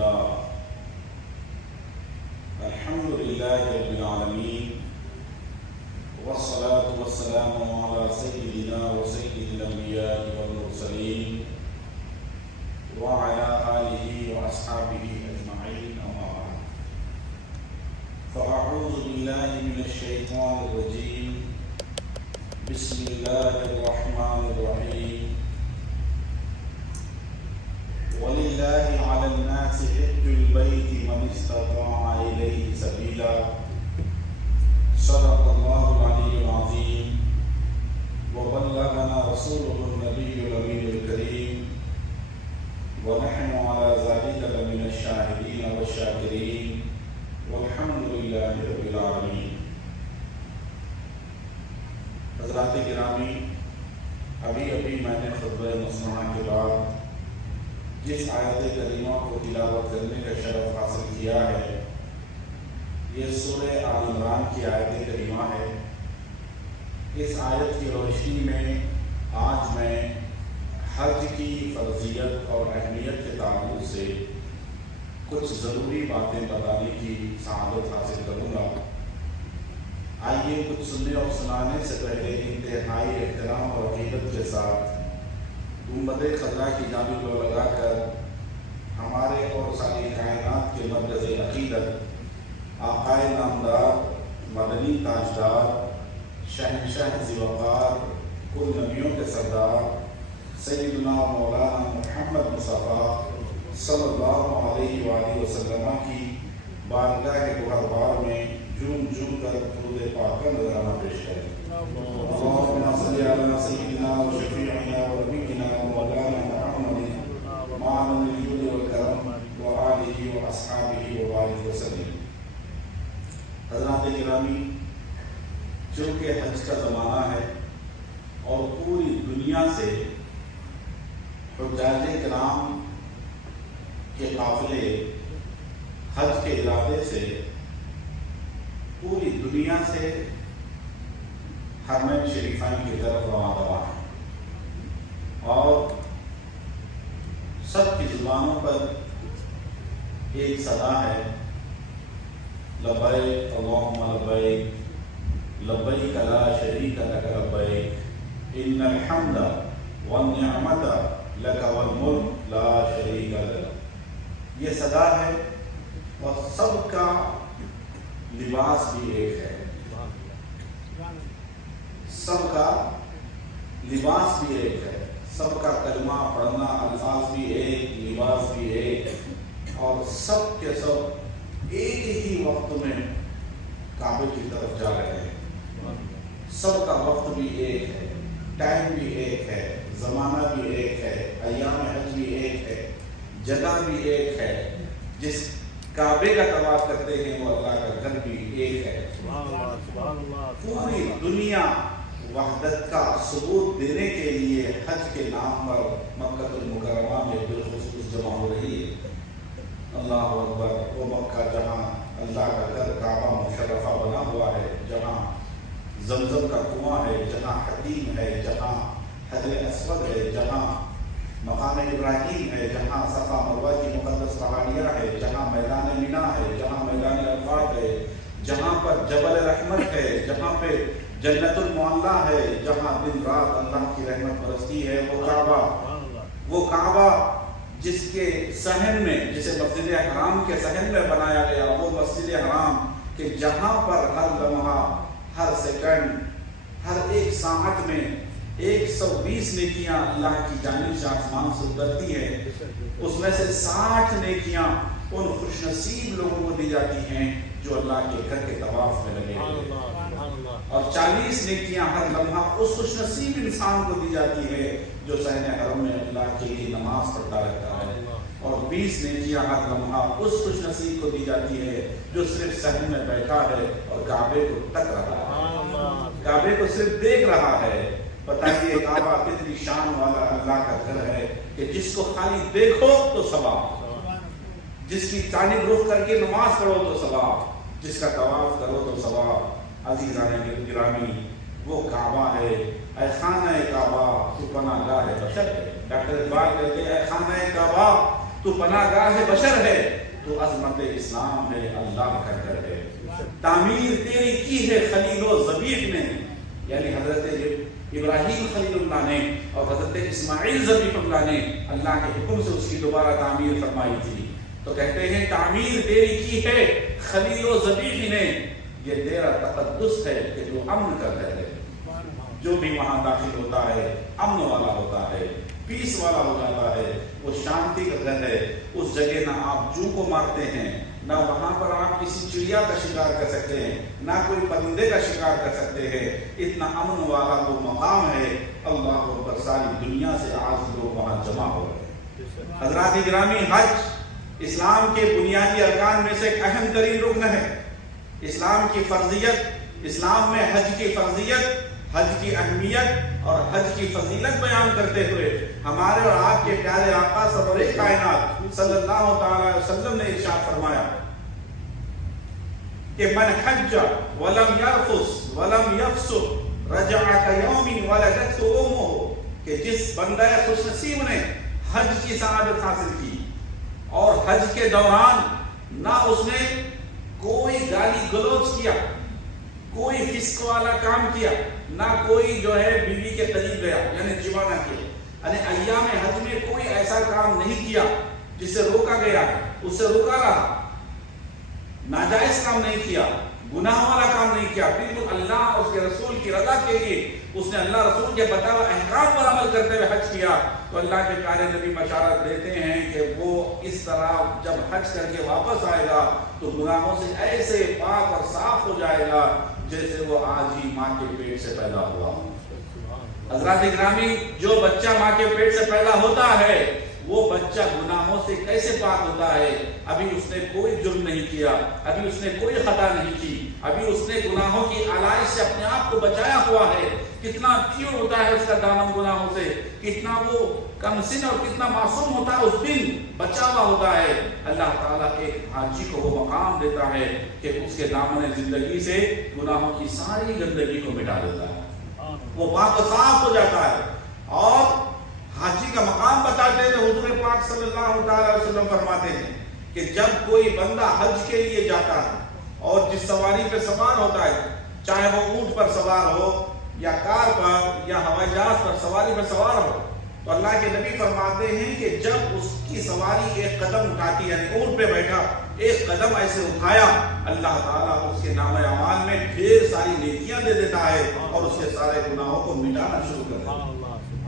لله الحمد لله رب العالمين والصلاة والسلام على سيدنا وسيد الأنبياء والمرسلين وعلى آله وأصحابه أجمعين أما بعد فأعوذ بالله من الشيطان الرجيم بسم الله الرحمن الرحيم ولله على الناس حج البيت من استطاع إليه سبيلا صدق الله العلي العظيم وبلغنا رسوله النبي الأمين الكريم ونحن على ذلك لمن الشاهدين والشاكرين والحمد لله رب العالمين. حضرات گرامی، ابھی میں نے خطبہ مسموعہ کے بعد جس آیت کریمہ کو تلاوت کرنے کا شرف حاصل کیا ہے یہ سورہ آل عمران کی آیت کریمہ ہے. اس آیت کی روشنی میں آج میں حج کی فرضیت اور اہمیت کے تعلق سے کچھ ضروری باتیں بتانے کی سعادت حاصل کروں گا. آئیے کچھ سننے اور سنانے سے پہلے انتہائی احترام اور عقیدت کے ساتھ گنبد خضرا کی جانب لگا کر ہمارے اور ساری کائنات کے مرکز عقیدت آقائے نامدار مدنی تاجدار شہنشاہ ذوالوقار کل نبیوں کے سردار سیدنا مولانا محمد مصطفیٰ صلی اللہ علیہ وآلہ وسلم کی بارگاہ گوہربار میں جھوم کر درود پاک کا نذرانہ پیش کریں. اللہم صل علی سیدنا و شفیعنا و نبینا مولانا محمد معاذ الجود والکرم و آلہ و اصحابہ و بارک وسلم. حضرات گرامی، چونکہ حج کا زمانہ ہے اور پوری دنیا سے حجاج کرام کے قافلے حج کے ارادے سے پوری دنیا سے حرمین شریفین کی طرف رواں ہیں اور سب کی زبانوں پر ایک صدا ہے لبیک اللہم لبیک لبیک لا شریک لک لبیک ان الحمد والنعمت لک والملک لا شریک لک. یہ صدا ہے اور سب کا لباس بھی ایک ہے، سب کا لباس بھی ایک ہے، سب کا کلمہ پڑھنا الفاظ بھی ایک، لباس بھی ایک، اور سب کے سب ایک ہی وقت میں کعبے کی طرف جا رہے ہیں. سب کا وقت بھی ایک ہے، ٹائم بھی ایک ہے، زمانہ بھی ایک ہے، ایام حج بھی ایک ہے، جگہ بھی ایک ہے. جس کعبے کا طواف کرتے ہیں وہ اللہ کا گھر بھی ایک ہے. پوری دنیا وحدت کا ثبوت دینے کے لیے حج کے نام پر مکہ المکرمہ میں بالخصوص جمع ہو رہی ہے. اللہ اکبر. وہ مکہ جہاں اللہ کا گھر کعبہ مشرفہ بنا ہوا ہے، جہاں زمزم کا کنواں ہے، جہاں حتیم ہے، جہاں حجر اسود ہے، جہاں مقام ابراہیم ہے، جہاں صفا مروہ کی مقدس پہاڑیاں ہے، جہاں میدان مینا ہے، جہاں میدان عرفات ہے، جہاں پر جبل رحمت ہے، جہاں پہ جنت المعلیٰ ہے، جہاں دن رات اللہ کی رحمت برستی ہے. وہ کعبہ جس کے صحن میں، جسے مسجد حرام کے صحن میں بنایا گیا، وہ مسجد حرام کہ جہاں پر ہر لمحہ، ہر سیکنڈ، ہر ایک ساعت میں 120 نیکیاں اللہ کی جانب سے آسمان سے اترتی ہیں. اس میں سے 60 نیکیاں ان خوش نصیب لوگوں کو دی جاتی ہیں جو اللہ کے گھر کے طواف میں لگے ہوئے ہیں، اور 40 نیکیاں ہر لمحہ اس خوش نصیب انسان کو دی جاتی ہے جو صحن حرم میں اللہ کے لیے نماز پڑھتا رہتا ہے، اور 20 نیکیاں ہر لمحہ اس خوش نصیب کو دی جاتی ہے جو صرف صحن میں بیٹھا ہے اور کعبے کو تک رہا ہے، کعبے کو صرف دیکھ رہا ہے. بتائیے کعبہ کتنی شان والا اللہ کا گھر ہے کہ جس کو خالی دیکھو تو ثواب، جس کی جانب رخ کر کے نماز پڑھو تو ثواب، جس کا طواف کرو تو ثواب. عزیزان گرامی، وہ کعبہ ہے. اے خانہ کعبہ تو پناہ گاہ بشر ہے. ڈاکٹر اقبال کہتے ہیں اے خانہ کعبہ تو پناہ گاہ بشر ہے، تو عظمت اسلام ہے، اللہ کا گھر ہے۔ تعمیر تیری کی ہے خلیل و ذبیح نے، یعنی حضرت ابراہیم خلیل اللہ نے اور حضرت اسماعیل ذبیح اللہ نے اللہ کے حکم سے اس کی دوبارہ تعمیر فرمائی تھی۔ تو کہتے ہیں تعمیر تیری کی ہے خلیل و ذبیح نے، یہ تیرا تقدس ہے کہ جو امن کا گھر ہے، جو بھی وہاں داخل ہوتا ہے امن والا ہوتا ہے، پیس والا ہو جاتا ہے، وہ شانتی کا گھر ہے۔ اس جگہ نہ آپ جو کو مارتے ہیں، نہ وہاں پر آپ کسی چڑیا کا شکار کر سکتے ہیں، نہ کوئی پرندے کا شکار کر سکتے ہیں، اتنا امن والا وہ مقام ہے۔ اللہ اکبر، ساری دنیا سے آج لوگ وہاں جمع ہو رہے ہیں۔ حضرات گرامی، حج اسلام کے بنیادی ارکان میں سے ایک اہم ترین رکن ہے۔ اسلام کی فرضیت، اسلام میں حج کی فرضیت، حج کی اہمیت اور حج کی فضیلت بیان کرتے ہوئے ہمارے اور آپ کے پیارے آقا سرور کائنات صلی اللہ تعالی علیہ وسلم نے ارشاد فرمایا کہ من حج ولم يرفث ولم يفسق رجع كيوم ولدته امه، کہ جس بندہ خوش نصیب نے حج کی سعادت حاصل کی اور حج کے دوران نہ اس نے کوئی گالی گلوچ کیا، کوئی فسق والا کام کیا، نہ کوئی جو ہے بیوی کے قریب گیا یعنی جمع نہ کیا، یعنی ایام حج میں کوئی ایسا کام نہیں کیا جس سے روکا گیا ہے، اس سے روکا رہا، ناجائز کام نہیں کیا، گناہ والا کام نہیں کیا، بالکل اللہ اور اس کے رسول کی رضا کے لیے اس نے اللہ رسول کے بتائے ہوئے احکام پر عمل کرتے ہوئے حج کیا، تو اللہ کے پیارے نبی بشارت دیتے ہیں کہ وہ اس طرح جب حج کر کے واپس آئے گا تو گناہوں سے ایسے پاک اور صاف ہو جائے گا جیسے وہ آج ہی ماں کے پیٹ سے پیدا ہوا۔ حضرات گرامی، جو بچہ ماں کے پیٹ سے پیدا ہوتا ہے وہ بچہ گناہوں سے کیسے پاک ہوتا ہے؟ ابھی اس نے کوئی جرم نہیں کیا، ابھی اس نے کوئی خطا نہیں کی، ابھی اس نے گناہوں کی آلائش سے اپنے آپ کو بچایا ہوا ہے۔ کتنا پیور ہوتا ہے اس کا دامن گناہوں سے، کتنا وہ کم سن اور کتنا معصوم ہوتا ہے، اس دن بچا ہوا ہوتا ہے۔ اللہ تعالیٰ ایک حاجی کو وہ مقام دیتا ہے کہ اس کے دامن زندگی سے گناہوں کی ساری گندگی کو مٹا دیتا ہے، وہ پاک و صاف ہو جاتا ہے۔ اور حاجی کا مقام بتاتے ہیں حضور پاک صلی اللہ تعالی علیہ وسلم فرماتے ہیں کہ جب کوئی بندہ حج کے لیے جاتا ہے اور جس سواری پہ سوار ہوتا ہے، چاہے وہ اونٹ پر سوار ہو یا کار پر یا ہوائی جہاز پر سواری پر سوار ہو، تو اللہ کے نبی فرماتے ہیں کہ جب اس کی سواری ایک قدم اٹھاتی ہے، یعنی اونٹ پہ بیٹھا ایک قدم ایسے اٹھایا، اللہ تعالیٰ اس کے نام اعمال میں ڈھیر ساری نیکیاں دے دیتا ہے اور اس کے سارے گناہوں کو مٹانا شروع کر دیتا ہے۔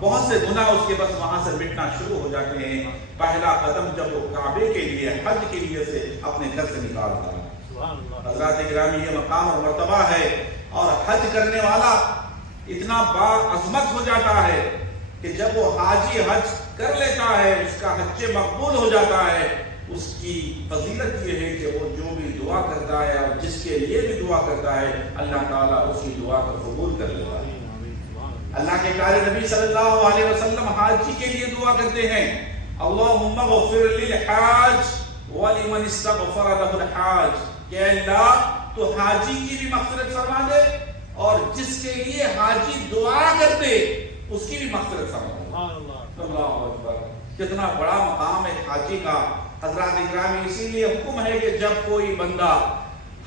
بہت سے گناہ اس کے بس وہاں سے مٹنا شروع ہو جاتے ہیں۔ پہلا قدم جب وہ کعبے کے لیے حج کے لیے سے اپنے گھر سے نکالتا ہے۔ حضرات گرامی، یہ مقام اور مرتبہ ہے، اور حج کرنے والا اتنا باعظمت ہو جاتا ہے کہ جب وہ حاجی حج کر لیتا ہے اس کا حج مقبول ہو جاتا ہے۔ اس کی فضیلت یہ ہے کہ وہ جو بھی دعا کرتا ہے اور جس کے لیے بھی دعا کرتا ہے اللہ تعالیٰ اس کی دعا کو قبول کر لیتا ہے۔ اللہ کے پیارے نبی صلی اللہ علیہ وسلم حاجی کے لیے دعا کرتے ہیں، اللہم اغفر للحاج ولمن استغفر له الحاج، کہ اللہ تو حاجی کی بھی مغفرت فرما دے اور جس کے لیے حاجی دعا کرتے اس کی بھی مغفرت فرما دے۔ اللہ اکبر، کتنا بڑا مقام ہے حاجی کا۔ حضرات اکرامی، اسی لیے حکم ہے کہ جب کوئی بندہ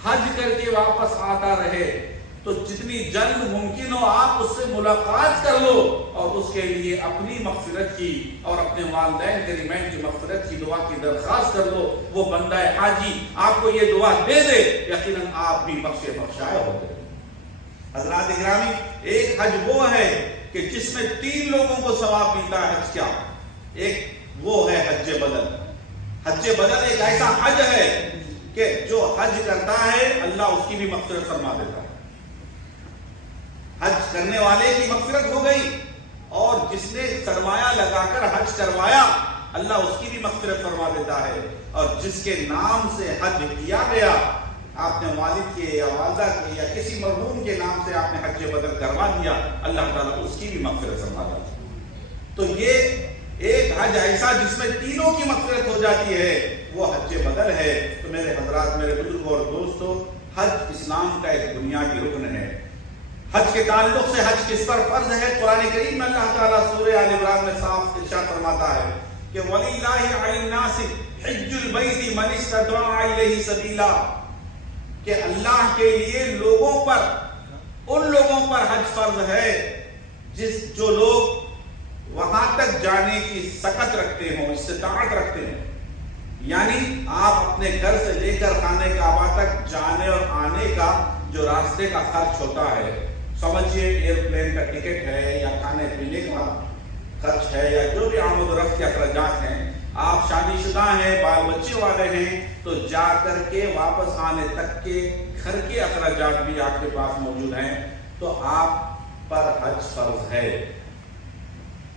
حج کر کے واپس آتا رہے تو جتنی جلد ممکن ہو آپ اس سے ملاقات کر لو اور اس کے لیے اپنی مغفرت کی اور اپنے والدین کریمین کی مغفرت کی دعا کی درخواست کر لو۔ وہ بندہ حاجی آپ کو یہ دعا دے دے، یقیناً آپ بھی بخشے بخشائے ہو گئے۔ حضرات اکرامی، ایک حج وہ ہے کہ جس میں 3 لوگوں کو ثواب ملتا ہے۔ حج کیا؟ ایک وہ ہے حج بدل۔ حج بدل ایک ایسا حج ہے کہ جو حج کرتا ہے اللہ اس کی بھی مغفرت فرما دیتا ہے۔ حج کرنے والے کی مغفرت ہو گئی اور جس نے سرمایہ لگا کر حج کروایا اللہ اس کی بھی مغفرت فرما دیتا ہے، اور جس کے نام سے حج کیا گیا، آپ نے والد کے یا والدہ کے یا کسی مرحوم کے نام سے آپ نے حج بدل کروا دیا، اللہ تعالیٰ اس کی بھی مغفرت فرما دیتا ہے۔ تو یہ ایک حج ایسا جس میں تینوں کی مغفرت ہو جاتی ہے، وہ حج بدل ہے۔ تو میرے حضرات، میرے بزرگوں اور دوستو، حج اسلام کا ایک بنیادی رکن ہے۔ حج کے تعلق سے حج کس پر فرض ہے؟ قرآن کریم میں اللہ تعالیٰ سورہ آل عمران میں صاف ارشاد فرماتا ہے کہ کہ وَلِلَّهِ عَلَى النَّاسِ حِجُّ الْبَيْتِ مَنِ اسْتَطَاعَ إِلَيْهِ سَبِيلًا، کہ اللہ کے لیے لوگوں پر، ان لوگوں پر حج فرض ہے جو لوگ وہاں تک جانے کی سکت رکھتے ہوں، استطاعت رکھتے ہیں. یعنی آپ اپنے گھر سے لے کر خانہ کعبہ تک جانے اور آنے کا جو راستے کا خرچ ہوتا ہے، سمجھیے ایئرپلین کا ٹکٹ ہے یا کھانے پینے کا خرچ ہے یا جو بھی آمد و رفت کے اخراجات ہیں، آپ شادی شدہ ہیں، بال بچے والے ہیں، تو جا کر کے واپس آنے تک کے گھر کے اخراجات بھی آپ کے پاس موجود ہیں، تو آپ پر حج فرض ہے.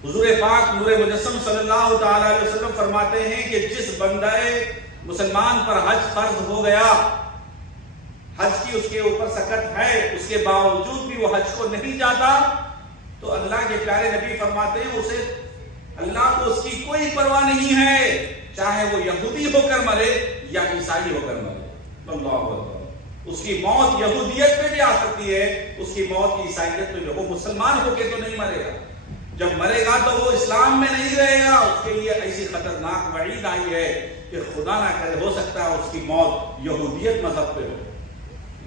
حضور پاک نور مجسم صلی اللہ تعالی علیہ وسلم فرماتے ہیں کہ جس بندہ مسلمان پر حج فرض ہو گیا، حج کی اس کے اوپر سکت ہے، اس کے باوجود بھی وہ حج کو نہیں جاتا، تو اللہ کے پیارے نبی فرماتے ہیں اسے اللہ کو اس کی کوئی پرواہ نہیں ہے، چاہے وہ یہودی ہو کر مرے یا عیسائی ہو کر مرے. اللہ اکبر. اس کی موت یہودیت پہ بھی آ سکتی ہے، اس کی موت عیسائیت پہ بھی. وہ مسلمان ہو کے تو نہیں مرے گا، جب مرے گا تو وہ اسلام میں نہیں رہے گا. اس کے لیے ایسی خطرناک وعید آئی ہے کہ خدا نہ کرے ہو سکتا ہے اس کی موت یہودیت مذہب پہ ہو،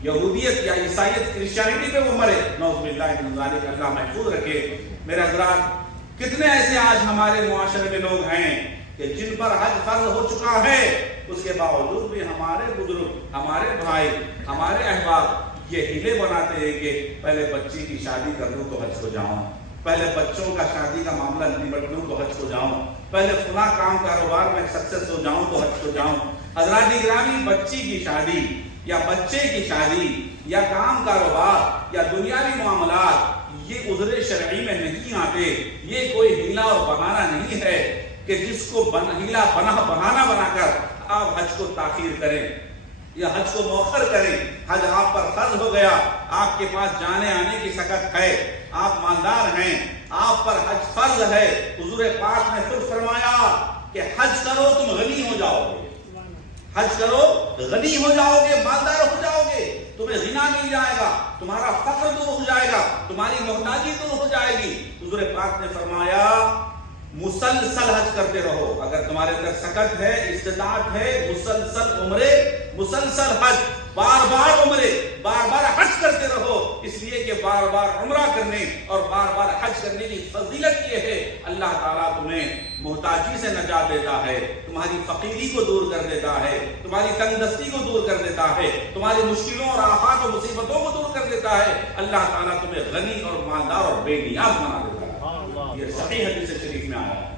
یہودیت یا عیسائیت کرسچینٹی پہ وہ مرے. نعوذ باللہ من ذالک، اللہ محفوظ رکھے. میرے حضرات، کتنے ایسے آج ہمارے معاشرے میں لوگ ہیں کہ جن پر حج فرض ہو چکا ہے، اس کے باوجود بھی ہمارے بزرگ، ہمارے بھائی، ہمارے احباب یہ ہیلے بناتے ہیں کہ پہلے بچی کی شادی کر لوں تو حج کو جاؤں، پہلے بچوں کا شادی کا معاملہ نمٹ لوں تو حج کو جاؤں، پہلے فلاں کام کاروبار میں سکسیس ہو جاؤں تو حج کو جاؤں. حضرات گرامی، بچی کی شادی یا بچے کی شادی یا کام کاروبار یا دنیاوی معاملات یہ عذر شرعی میں نہیں آتے. یہ کوئی ہیلا اور بہانہ نہیں ہے کہ جس کو ہیلا بہانہ بنا کر آپ حج کو تاخیر کریں یا حج کو مؤخر کریں. حج آپ پر فرض ہو گیا، آپ کے پاس جانے آنے کی سکت ہے، آپ مالدار ہیں، آپ پر حج فرض ہے. حضور پاک نے خود فرمایا کہ حج کرو تم غنی ہو جاؤ گے، حج کرو غنی ہو جاؤ گے، مالدار ہو جاؤ گے، تمہیں غنا مل جائے گا، تمہارا فقر دور ہو جائے گا، تمہاری محتاجی دور ہو جائے گی. حضور پاک نے فرمایا مسلسل حج کرتے رہو. اگر تمہارے اندر سکت ہے، استطاعت ہے، مسلسل عمرے، مسلسل حج، بار بار عمرے، بار بار حج کرتے رہو. اس لیے کہ بار بار عمرہ کرنے اور بار بار حج کرنے کی فضیلت یہ ہے، اللہ تعالیٰ تمہیں محتاجی سے نجات دیتا ہے، تمہاری فقیری کو دور کر دیتا ہے، تمہاری تنگ دستی کو دور کر دیتا ہے، تمہاری مشکلوں اور آفات و مصیبتوں کو دور کر دیتا ہے. اللہ تعالیٰ تمہیں غنی اور مالدار اور بے نیاز بنا دیتا ہے. یہ صحیح حدیث شریف میں آیا ہے.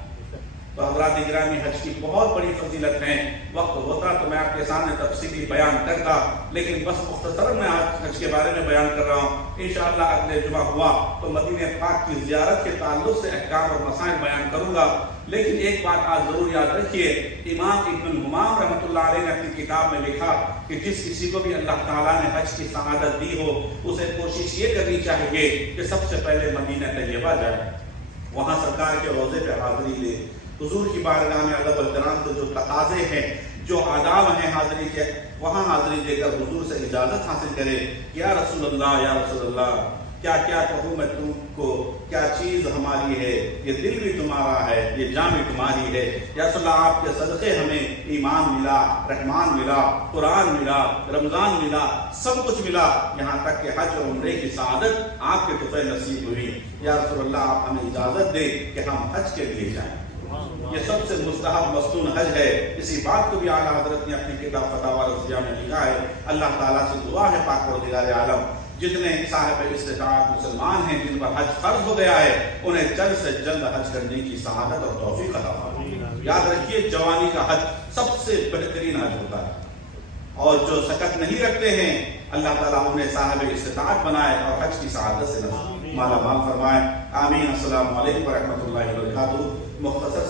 تو حضرات گرامی، حج کی بہت بڑی فضیلت ہے. وقت ہوتا تو میں آپ کے سامنے تفصیلی بیان کرتا، لیکن بس مختصر میں آج حج کے بارے میں بیان کر رہا ہوں. انشاءاللہ اگلے جمعہ ہوا تو مدینہ پاک کی زیارت کے تعلق سے احکام اور مسائل بیان کروں گا. لیکن ایک بات آج ضرور یاد رکھیے، امام ابن حمام رحمۃ اللہ علیہ نے اپنی کتاب میں لکھا کہ جس کسی کو بھی اللہ تعالیٰ نے حج کی سعادت دی ہو، اسے کوشش یہ کرنی چاہیے کہ سب سے پہلے مدینہ طیبہ جائے، وہاں سرکار کے روضے پہ حاضری لے، حضور کی بارگاہ میں ادب احترام کے جو تقاضے ہیں، جو آداب ہیں حاضری کے، وہاں حاضری دے کر حضور سے اجازت حاصل کرے. یا رسول اللہ، یا رسول اللہ، کیا کیا کہوں میں تم کو، کیا چیز ہماری ہے، یہ دل بھی تمہارا ہے، یہ جان بھی تمہاری ہے. یا رسول اللہ، آپ کے صدقے ہمیں ایمان ملا، رحمان ملا، قرآن ملا، رمضان ملا، سب کچھ ملا، یہاں تک کہ حج اور عمرے کی سعادت آپ کے طفے نصیب ہوئی. یا رسول اللہ، آپ ہمیں اجازت دیں کہ ہم حج کے لیے جائیں. یہ سب سے مستحب مستون حج ہے. اسی بات کو بھی اعلیٰ حضرت نے اپنی کتاب فتاوی رضیہ میں لکھا ہے. اللہ تعالیٰ سے دعا ہے پاک پروردگار عالم، جتنے صاحب استطاعت مسلمان ہیں جن پر حج فرض ہو گیا ہے، انہیں جلد سے جلد حج کرنے کی سعادت اور توفیق عطا فرمائے. یاد رکھیے، جوانی کا حج سب سے بہترین حج ہوتا ہے، اور جو سکت نہیں رکھتے ہیں اللہ تعالیٰ انہیں صاحب استطاعت بنائے اور حج کی سعادت سے مالا مال فرمائے. آمین. السلام علیکم ورحمۃ اللہ وبرکاتہ. مختصر